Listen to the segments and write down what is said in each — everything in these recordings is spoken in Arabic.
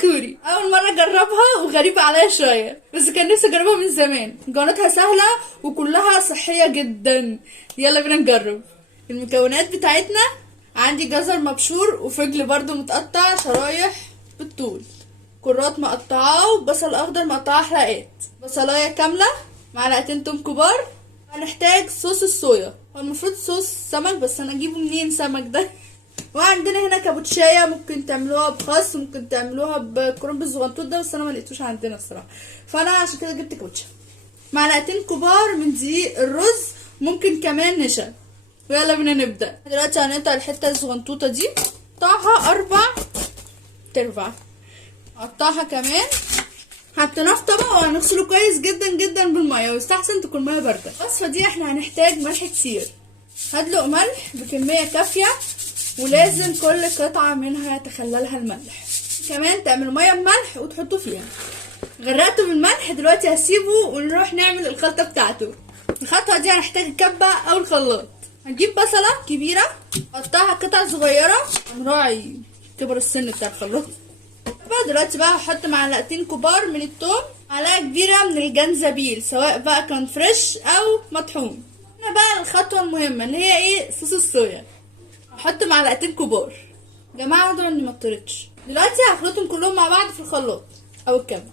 كوري. اول مره اجربها وغريبه عليا شويه، بس كان نفسي اجربها من زمان. مكوناتها سهله وكلها صحيه جدا. يلا بينا نجرب. المكونات بتاعتنا: عندي جزر مبشور وفجل برضو متقطع شرايح بالطول، كرات مقطعاه وبصل اخضر مقطعاه حلقات، بصلايه كامله، معلقتين توم كبار. هنحتاج صوص الصويا، هو المفروض صوص سمك بس انا اجيبه منين سمك ده. وعندنا هنا كابوتشايه، ممكن تعملوها بخس، ممكن تعملوها بكرنب الزغنطوط ده، بس انا ما لقيتوش عندنا الصراحه، فانا عشان كده جبت كابوتشا. معلقتين كبار من دقيق الرز، ممكن كمان نشا. ويلا بينا نبدا. دلوقتي هنقطع الحته الزغنطوطه دي، قطعها 4/4، قطعها كمان. حطيناه في طبق وهنغسله كويس جدا جدا بالميه، ويستحسن تكون ميه بارده. الوصفه دي احنا هنحتاج ملح كتير، هدلق ملح بكميه كافيه، ولازم كل قطعه منها تخللها الملح. كمان تعملوا ميه بملح وتحطوا فيها. غرقته بالملح. دلوقتي هسيبه ونروح نعمل الخلطه بتاعته. الخلطه دي هنحتاج الكبه او الخلاط. هنجيب بصله كبيره قطعها قطع صغيره، نراعي كبر السن بتاع الخلاط. دلوقتي بقى هحط معلقتين كبار من الثوم، معلقه كبيره من الجنزبيل سواء بقى كان فريش او مطحون. هنا بقى الخطوه المهمه اللي هي ايه؟ صوص الصويا. هحط معلقتين كبار. يا جماعه دول اني ما اضطرتش. دلوقتي هخلطهم كلهم مع بعض في الخلاط او الكبه.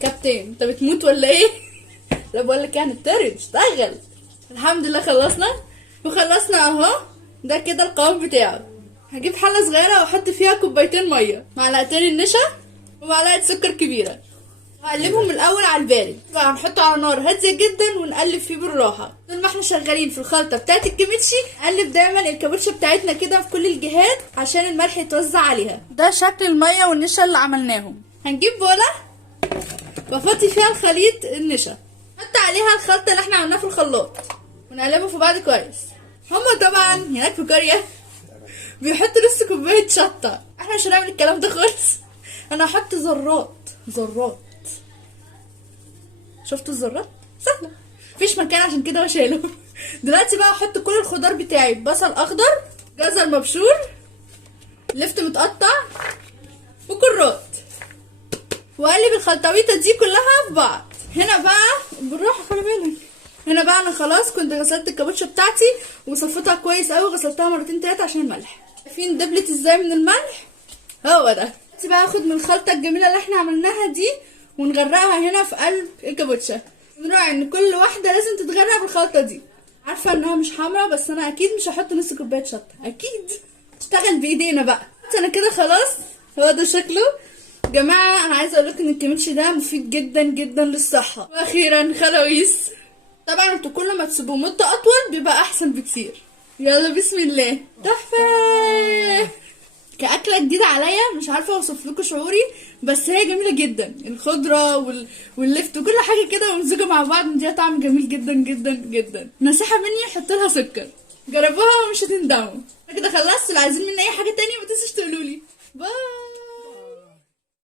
كابتن انت بتموت ولا ايه؟ لا بقول لك يعني هنضطر نشتغل. الحمد لله خلصنا وخلصنا اهو. ده كده القوام بتاعه. هجيب حله صغيره واحط فيها كوبايتين ميه، معلقتين النشا ومعلقه سكر كبيره، وهقلبهم الاول على البارد. بقى هنحطه على نار هاديه جدا ونقلب فيه بالراحه. طول ما احنا شغالين في الخلطه بتاعت الكيميتشي نقلب دايما الكابوتشا بتاعتنا كده في كل الجهات عشان الملح يتوزع عليها. ده شكل الميه والنشا اللي عملناهم. هنجيب بوله بفضي فيها الخليط النشا، نحط عليها الخلطه اللي احنا عملناها في الخلاط ونقلبه في بعض كويس. هما طبعا هناك في كوريا بيحطوا نص كوبايه شطه، احنا مش هنعمل الكلام ده خالص. انا هحط ذرات. شفتوا الذرات؟ سهله، مفيش مكان عشان كده بشيله. دلوقتي بقى هحط كل الخضار بتاعي: بصل اخضر، جزر مبشور، لفت متقطع، وكرات، واقلب الخلطويطه دي كلها في بعض. هنا بقى بالراحه خلي بالك. هنا بقى انا خلاص كنت غسلت الكابوتشا بتاعتي وصفيتها كويس قوي، غسلتها مرتين 3 عشان الملح. شايفين دبلت ازاي من الملح؟ هو ده. دلوقتي بقى هاخد من الخلطه الجميله اللي احنا عملناها دي ونغرقها هنا في قلب الكابوتشا. نراعي ان كل واحده لازم تتغرق بالخلطه دي. عارفه انها مش حمرا بس انا اكيد مش هحط نص كوبايه شطه، اكيد. اشتغل بايدينا بقى. انا كده خلاص هو ده شكله. جماعه انا عايزه اقول لكم ان الكيميتشي ده مفيد جدا جدا للصحه. واخيرا خلاويص. طبعا انتوا كل ما تسيبوه مده اطول بيبقى احسن بكتير. يلا بسم الله. تحفه. كأكلة جديدة عليا، مش عارفة اوصف لكم شعوري، بس هي جميلة جدا. الخضرة واللفت وكل حاجة كده ممزوجة مع بعض مديها طعم جميل جدا جدا جدا. نصيحة مني حط لها سكر، جربوها ومش هتندموا. كده خلصت. لو عايزين مني اي حاجة تانية ما تنسوش تقولولي. باي.